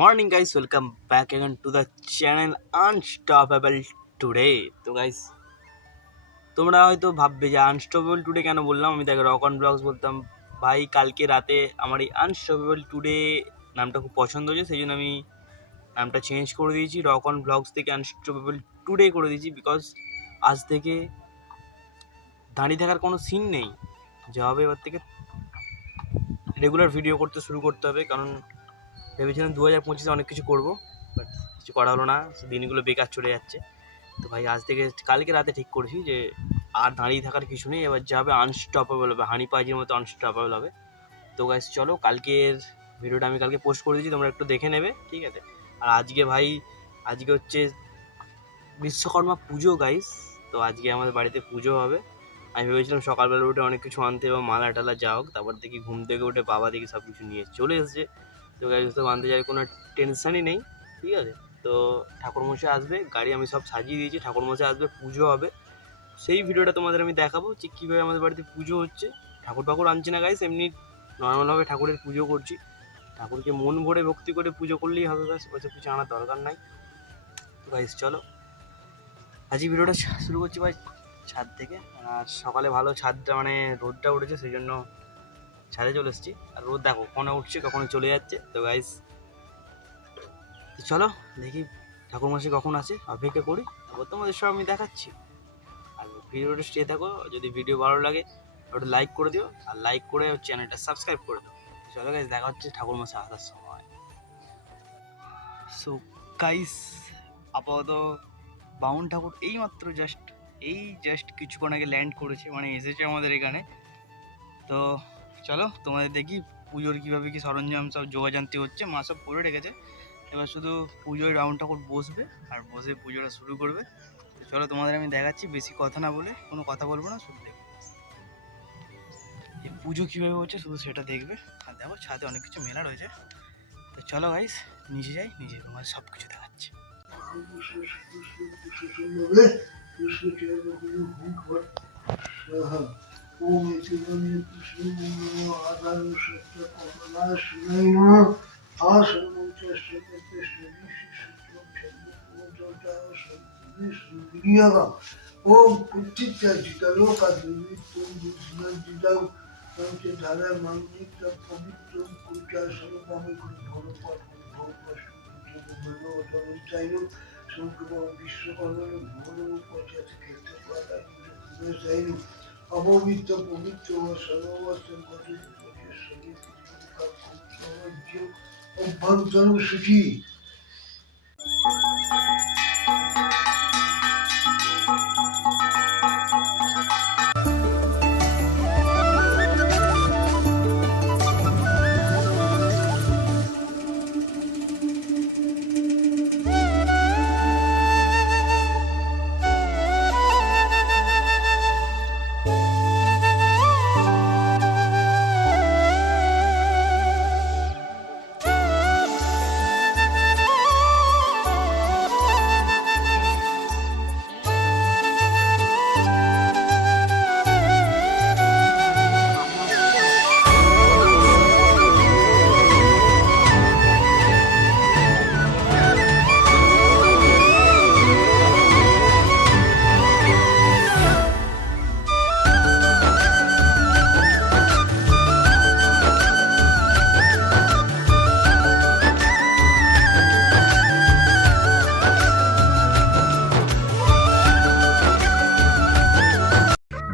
Morning guys, welcome back again to the channel Unstoppable Today. তো guys তোমরা হয়তো ভাববে যে আনস্টপেবল টুডে কেন বললাম, আমি তাকে রক অন ব্লগস বলতাম। ভাই কালকে রাতে আমার এই আনস্টপেবল টুডে নামটা খুব পছন্দ হয়েছে, সেই জন্য আমি নামটা চেঞ্জ করে দিয়েছি, রক অন ব্লগস থেকে আনস্টপেবল টুডে করে দিয়েছি। বিকজ আজ থেকে দাঁড়িয়ে থাকার কোনো সিন নেই, যা হবে এবার থেকে রেগুলার ভিডিও করতে শুরু করতে হবে। কারণ ভেবেছিলাম 2025-এ অনেক কিছু করবো, বাট কিছু করা হলো না, দিনগুলো বেকার চলে যাচ্ছে। তো ভাই আজ থেকে কালকে রাতে ঠিক করেছি যে আর দাঁড়িয়ে থাকার কিছু নেই, এবার যা হবে আনস্টপেবল হবে, হানি পাজির মতো আনস্টপেবল হবে। তো গাইস চলো, কালকের ভিডিওটা আমি কালকে পোস্ট করে দিয়েছি, তোমরা একটু দেখে নেবে, ঠিক আছে। আর আজকে ভাই আজকে হচ্ছে বিশ্বকর্মা পুজো গাইস। তো আজকে আমাদের বাড়িতে পুজো হবে। আমি ভেবেছিলাম সকালবেলা উঠে অনেক কিছু আনতে বা মালা টালা যা হোক, তারপর দেখি ঘুম থেকে উঠে বাবা দেখি সব কিছু নিয়ে চলে এসেছে। তো গাইস তো আনতে যাওয়ার কোনো টেনশনই নেই, ঠিক আছে। তো ঠাকুরমশাই আসবে, গাড়ি আমি সব সাজিয়ে দিয়েছি, ঠাকুরমশাই আসবে, পুজো হবে। সেই ভিডিওটা তোমাদের আমি দেখাবো যে কীভাবে আমাদের বাড়িতে পুজো হচ্ছে। ঠাকুর আনছি না গাইস, এমনি নর্মালভাবে ঠাকুরের পুজো করছি। ঠাকুরকে মন ভরে ভক্তি করে পুজো করলেই হবে, ব্যাস, ওসব কিছু আনার দরকার নাই। তো গাইস চলো আজকে ভিডিওটা শুরু করছি ভাই ছাদ থেকে। আর সকালে ভালো ছাদটা মানে রোদটা উঠেছে, সেই জন্য ছাদে চলে এসেছি। আর রোদ দেখো কখনো উঠছে কখনো চলে যাচ্ছে। তো গাইস চলো দেখি ঠাকুরমশাই কখন আসে, অপেক্ষা করি, তারপর তোমাদের সব আমি দেখাচ্ছি। আর ভিডিওটা স্টে থাকো, যদি ভিডিও ভালো লাগে ওটা লাইক করে দিও, আর লাইক করে চ্যানেলটা সাবস্ক্রাইব করে দিও। চলো গাইস দেখা হচ্ছে ঠাকুরমশাই আসার সময়। সো গাইস আপাতত বাউন ঠাকুর এইমাত্র জাস্ট কিছুক্ষণ আগে ল্যান্ড করেছে, মানে এসেছে আমাদের এখানে। তো চলো তোমাদের দেখি পুজোর কীভাবে কী সরঞ্জাম সব যোগাযান্তি হচ্ছে, মা সব করে রেখেছে। এবার শুধু পুজোয় রাউন্ড ঠাকুর বসবে আর বসে পুজোটা শুরু করবে। তো চলো তোমাদের আমি দেখাচ্ছি, বেশি কথা না বলে, কোনো কথা বলবো না, শুধু দেখবে এই পুজো কীভাবে হচ্ছে, শুধু সেটা দেখবে। আর দেখো ছাদে অনেক কিছু মেলা রয়েছে। তো চলো গাইস নিচে যাই, নিচে তোমার সব কিছু দেখাচ্ছি। ओम कुचित्तलोकाद्वित्तं ধারা মাঙ্গিক পবিত্র পূজা সর্বভাবে ধরো চাইল সংখ্য বিশ্বকর্মের ভোর পঞ্চাশ ক্ষেত্রে চাইল অপবিত্র পবিত্র সর্বস্থান অভ্যন্তর সুখী।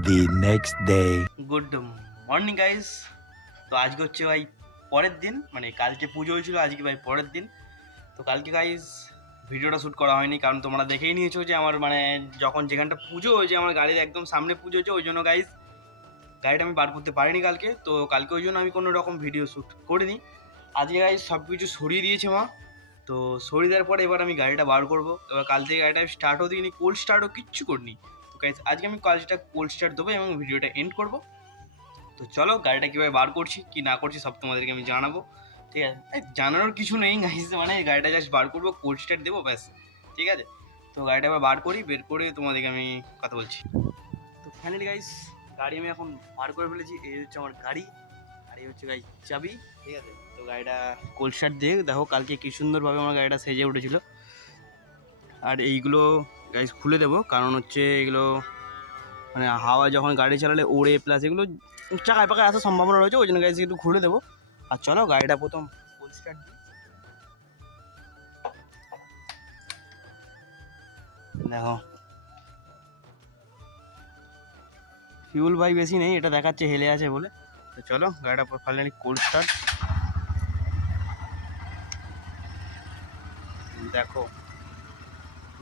The next day. Good morning guys. তো আজকে হচ্ছে ভাই পরের দিন, মানে কালকে পুজো হয়েছিল, আজকে ভাই পরের দিন। তো কালকে গাইস ভিডিওটা শ্যুট করা হয়নি, কারণ তোমরা দেখেই নিয়েছো যে আমার মানে যখন যেখানটা পুজো হয়েছে আমার গাড়ির একদম সামনে পুজো হয়েছে, ওই জন্য গাইস গাড়িটা আমি বার করতে পারিনি কালকে। তো কালকে ওই জন্য আমি কোনো রকম ভিডিও শ্যুট করিনি। আজকে গাইস সব কিছু সরিয়ে দিয়েছে মা। তো সরিয়ে দেওয়ার পরে এবার আমি গাড়িটা বার করবো। এবার কাল থেকে গাড়িটা স্টার্টও দিইনি, কোল্ড স্টার্টও কিচ্ছু করিনি। তো গাইস আজকে আমি কাজটা কোল্ড স্টার্ট দেবো এবং ভিডিওটা এন্ড করবো। তো চলো গাড়িটা কীভাবে বার করছি কি না করছি সব তোমাদেরকে আমি জানাবো, ঠিক আছে। জানানোর কিছু নেই গাইস, মানে গাড়িটা জাস্ট বার করবো, কোল্ড স্টার্ট দেবো, ব্যাস, ঠিক আছে। তো গাড়িটা এবার বার করি, বের করে তোমাদেরকে আমি কথা বলছি। তো ফাইনালি গাইস গাড়ি আমি এখন বার করে ফেলেছি, এই হচ্ছে আমার গাড়ি, আর এই হচ্ছে গাইস চাবি, ঠিক আছে। তো গাড়িটা কোল্ড স্টার্ট দিয়ে দেখো কালকে কি সুন্দরভাবে আমার গাড়িটা সেজে উঠেছিল। আর এইগুলো গাইস খুলে দেবো, কারণ হচ্ছে এগুলো মানে হাওয়া যখন গাড়ি চালালে ওড়ে, প্লাস এগুলো চাকায় পাকায় আসার সম্ভাবনা রয়েছে, ওই জন্য গাইস একটু খুলে দেবো। আর চলো গাড়িটা প্রথম কোল্ড স্টার্ট দিই। দেখো ফিউল ভাই বেশি নেই, এটা দেখাচ্ছে হেলে আছে বলে। তো চলো গাড়িটা ফাইনালি কোল্ড স্টার্ট। দেখো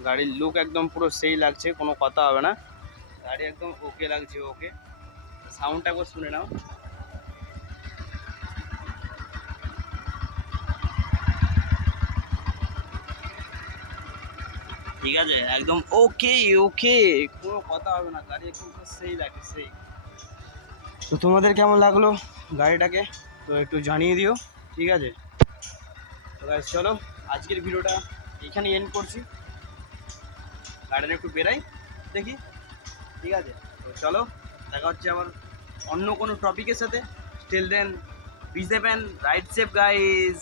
গাড়ির লুক একদম পুরো সেই লাগছে, কোনো কথা হবে না, গাড়ি একদম ওকে লাগছে। ওকে, সাউন্ডটা একবার শুনে নাও। ঠিক আছে, একদম ওকে ওকে, কোনো কথা হবে না, গাড়ি একদম পুরো সেই লাগে সেই। তো তোমাদের কেমন লাগলো গাড়িটাকে তো একটু জানিয়ে দিও, ঠিক আছে? তো guys, চলো আজকের ভিডিওটা এখানে এন্ড করছি। গাড়িটা একটু বেরাই দেখি, ঠিক আছে? তো চলো দেখা হচ্ছে আবার অন্য কোনো টপিকের সাথে। Till then, be safe and ride safe guys.